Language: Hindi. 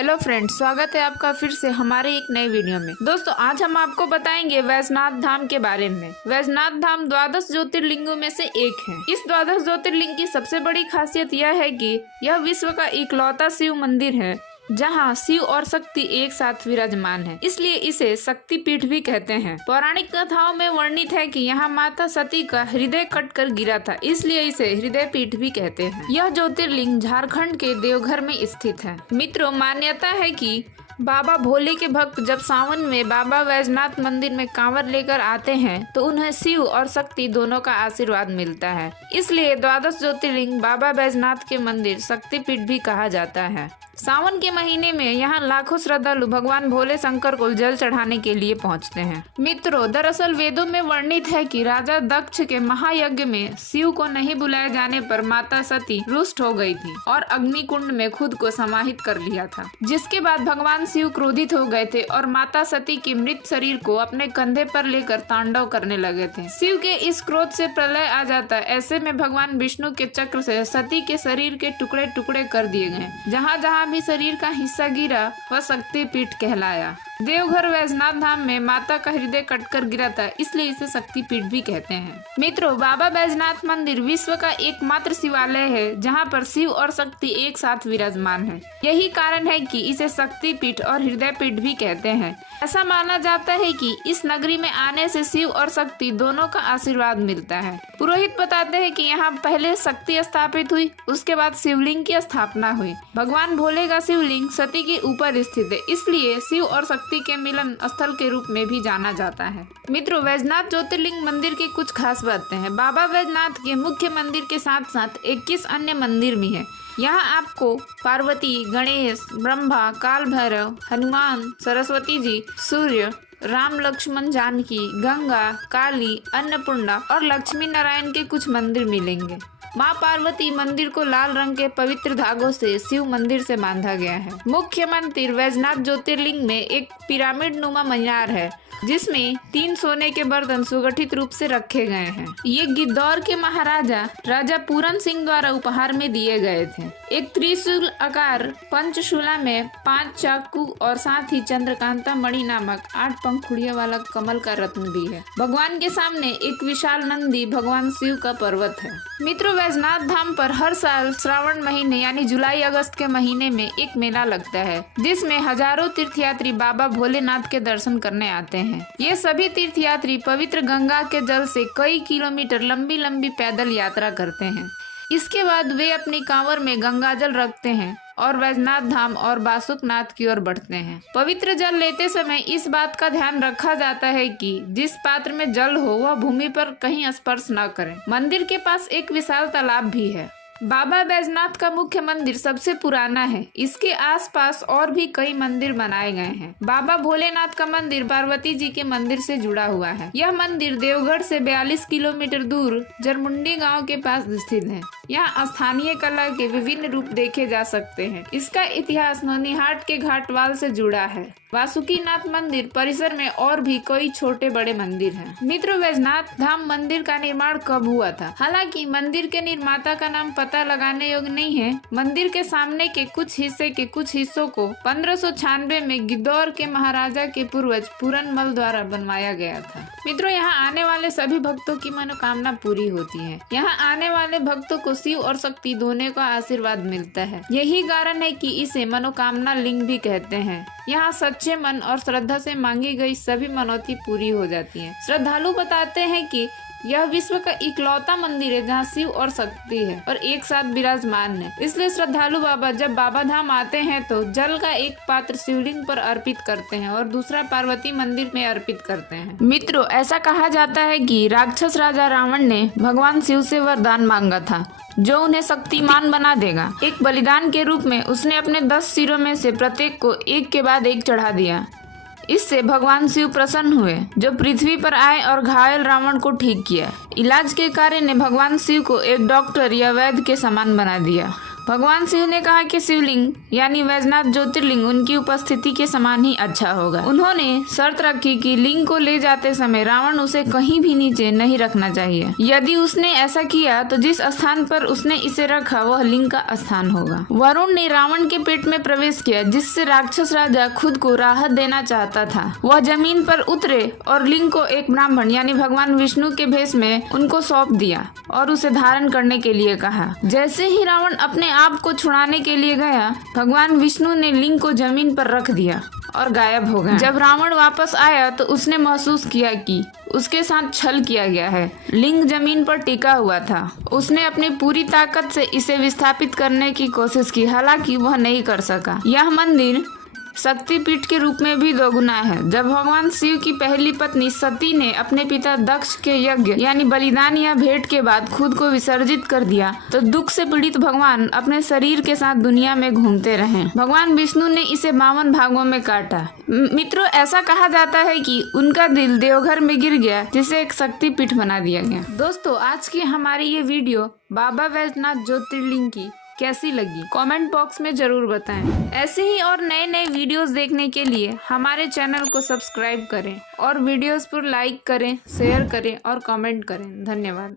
हेलो फ्रेंड्स, स्वागत है आपका फिर से हमारे एक नए वीडियो में। दोस्तों, आज हम आपको बताएंगे वैजनाथ धाम के बारे में। वैजनाथ धाम द्वादश ज्योतिर्लिंगों में से एक है। इस द्वादश ज्योतिर्लिंग की सबसे बड़ी खासियत यह है कि यह विश्व का इकलौता शिव मंदिर है जहां शिव और शक्ति एक साथ विराजमान है, इसलिए इसे शक्ति पीठ भी कहते हैं। पौराणिक कथाओं में वर्णित है कि यहाँ माता सती का हृदय कट कर गिरा था, इसलिए इसे हृदय पीठ भी कहते हैं। यह ज्योतिर्लिंग झारखंड के देवघर में स्थित है। मित्रों, मान्यता है कि बाबा भोले के भक्त जब सावन में बाबा वैजनाथ मंदिर में कांवर लेकर आते हैं तो उन्हें शिव और शक्ति दोनों का आशीर्वाद मिलता है, इसलिए द्वादश ज्योतिर्लिंग बाबा वैजनाथ के मंदिर शक्तिपीठ भी कहा जाता है। सावन के महीने में यहाँ लाखों श्रद्धालु भगवान भोले शंकर को जल चढ़ाने के लिए पहुँचते हैं। मित्रों, दरअसल वेदों में वर्णित है कि राजा दक्ष के महायज्ञ में शिव को नहीं बुलाए जाने पर माता सती रुष्ट हो गई थी और अग्नि कुंड में खुद को समाहित कर लिया था, जिसके बाद भगवान शिव क्रोधित हो गए थे और माता सती के मृत शरीर को अपने कंधे पर लेकर तांडव करने लगे थे। शिव के इस क्रोध से प्रलय आ जाता, ऐसे में भगवान विष्णु के चक्र से सती के शरीर के टुकड़े टुकड़े कर दिए गए। जहाँ जहाँ भी शरीर का हिस्सा गिरा वह शक्तिपीठ कहलाया। देवघर वैजनाथ धाम में माता का हृदय कटकर गिरा था, इसलिए इसे शक्तिपीठ भी कहते हैं। मित्रों, बाबा वैजनाथ मंदिर विश्व का एकमात्र शिवालय है जहां पर शिव और शक्ति एक साथ विराजमान है। यही कारण है कि इसे शक्तिपीठ और हृदय पीठ भी कहते हैं। ऐसा माना जाता है कि इस नगरी में आने से शिव और शक्ति दोनों का आशीर्वाद मिलता है। पुरोहित बताते हैं कि यहाँ पहले शक्ति स्थापित हुई, उसके बाद शिवलिंग की स्थापना हुई। भगवान भोले का शिवलिंग सती के ऊपर स्थित है, इसलिए शिव और शक्ति के मिलन स्थल के रूप में भी जाना जाता है। मित्रों, वैजनाथ ज्योतिर्लिंग मंदिर की कुछ खास बातें हैं। बाबा वैजनाथ के मुख्य मंदिर के साथ साथ 21 अन्य मंदिर भी हैं। यहाँ आपको पार्वती, गणेश, ब्रह्मा, काल भैरव, हनुमान, सरस्वती जी, सूर्य, राम, लक्ष्मण, जानकी, गंगा, काली, अन्नपूर्णा और लक्ष्मी नारायण के कुछ मंदिर मिलेंगे। माँ पार्वती मंदिर को लाल रंग के पवित्र धागों से शिव मंदिर से बांधा गया है। मुख्य मंदिर वैजनाथ ज्योतिर्लिंग में एक पिरामिड नुमा मीनार है जिसमें 3 सोने के बर्तन सुगठित रूप से रखे गए हैं। ये गिद्धौर के महाराजा राजा पूरन सिंह द्वारा उपहार में दिए गए थे। एक त्रिशूल आकार पंचशूला में 5 चाकू और साथ ही चंद्रकांता मणि नामक 8 पंखुड़ियों वाला कमल का रत्न भी है। भगवान के सामने एक विशाल नंदी भगवान शिव का पर्वत है। मित्रों, वैजनाथ धाम पर हर साल श्रावण महीने यानी जुलाई अगस्त के महीने में एक मेला लगता है जिसमें हजारों तीर्थयात्री बाबा भोलेनाथ के दर्शन करने आते हैं। ये सभी तीर्थयात्री पवित्र गंगा के जल से कई किलोमीटर लंबी लंबी पैदल यात्रा करते हैं। इसके बाद वे अपनी कांवर में गंगा जल रखते हैं और वैजनाथ धाम और बासुकनाथ की ओर बढ़ते हैं। पवित्र जल लेते समय इस बात का ध्यान रखा जाता है कि जिस पात्र में जल हो वह भूमि पर कहीं स्पर्श न करे। मंदिर के पास एक विशाल तालाब भी है। बाबा वैजनाथ का मुख्य मंदिर सबसे पुराना है। इसके आसपास और भी कई मंदिर बनाए गए हैं। बाबा भोलेनाथ का मंदिर पार्वती जी के मंदिर से जुड़ा हुआ है। यह मंदिर देवघर से 42 किलोमीटर दूर जरमुंडी गांव के पास स्थित है। यहाँ स्थानीय कला के विभिन्न रूप देखे जा सकते हैं। इसका इतिहास नौनिहाट के घाटवाल से जुड़ा है। वासुकीनाथ मंदिर परिसर में और भी कई छोटे बड़े मंदिर हैं। मित्रों, वैजनाथ धाम मंदिर का निर्माण कब हुआ था? हालांकि मंदिर के निर्माता का नाम पता लगाने योग्य नहीं है। मंदिर के सामने के कुछ हिस्से के कुछ हिस्सों को 1596 में गिद्धौर के महाराजा के पूर्वज पूरनमल द्वारा बनवाया गया था। मित्रों, यहाँ आने वाले सभी भक्तों की मनोकामना पूरी होती है। यहाँ आने वाले भक्तों को शिव और शक्ति दोनों का आशीर्वाद मिलता है। यही कारण है कि इसे मनोकामना लिंग भी कहते हैं। यहाँ सच्चे मन और श्रद्धा से मांगी गई सभी मनौती पूरी हो जाती है। श्रद्धालु बताते हैं कि यह विश्व का इकलौता मंदिर है जहाँ शिव और शक्ति है और एक साथ विराजमान है। इसलिए श्रद्धालु बाबा जब बाबा धाम आते हैं तो जल का एक पात्र शिवलिंग पर अर्पित करते हैं और दूसरा पार्वती मंदिर में अर्पित करते हैं। मित्रों, ऐसा कहा जाता है कि राक्षस राजा रावण ने भगवान शिव से वरदान मांगा था जो उन्हें शक्तिमान बना देगा। एक बलिदान के रूप में उसने अपने 10 सिरों में से प्रत्येक को एक के बाद एक चढ़ा दिया। इससे भगवान शिव प्रसन्न हुए जो पृथ्वी पर आए और घायल रावण को ठीक किया। इलाज के कार्य ने भगवान शिव को एक डॉक्टर या वैद्य के समान बना दिया। भगवान शिव ने कहा कि शिवलिंग यानी वैजनाथ ज्योतिर्लिंग उनकी उपस्थिति के समान ही अच्छा होगा। उन्होंने शर्त रखी कि लिंग को ले जाते समय रावण उसे कहीं भी नीचे नहीं रखना चाहिए। यदि उसने ऐसा किया तो जिस स्थान पर उसने इसे रखा वह लिंग का स्थान होगा। वरुण ने रावण के पेट में प्रवेश किया, जिससे राक्षस राजा खुद को राहत देना चाहता था। वह जमीन पर उतरे और लिंग को एक ब्राह्मण यानी भगवान विष्णु के भेष में उनको सौंप दिया और उसे धारण करने के लिए कहा। जैसे ही रावण अपने आप को छुड़ाने के लिए गया, भगवान विष्णु ने लिंग को जमीन पर रख दिया और गायब हो गया। जब रावण वापस आया तो उसने महसूस किया कि उसके साथ छल किया गया है। लिंग जमीन पर टिका हुआ था। उसने अपनी पूरी ताकत से इसे विस्थापित करने की कोशिश की, हालांकि वह नहीं कर सका। यह मंदिर शक्तिपीठ के रूप में भी दोगुना है। जब भगवान शिव की पहली पत्नी सती ने अपने पिता दक्ष के यज्ञ यानी बलिदान या भेंट के बाद खुद को विसर्जित कर दिया तो दुख से पीड़ित भगवान अपने शरीर के साथ दुनिया में घूमते रहे। भगवान विष्णु ने इसे 52 भागों में काटा। मित्रों, ऐसा कहा जाता है कि उनका दिल देवघर में गिर गया, जिसे एक शक्तिपीठ बना दिया गया। दोस्तों, आज की हमारी ये वीडियो बाबा वैजनाथ ज्योतिर्लिंग की कैसी लगी कमेंट बॉक्स में जरूर बताएं। ऐसे ही और नए नए वीडियोस देखने के लिए हमारे चैनल को सब्सक्राइब करें और वीडियोस पर लाइक करें, शेयर करें और कमेंट करें। धन्यवाद।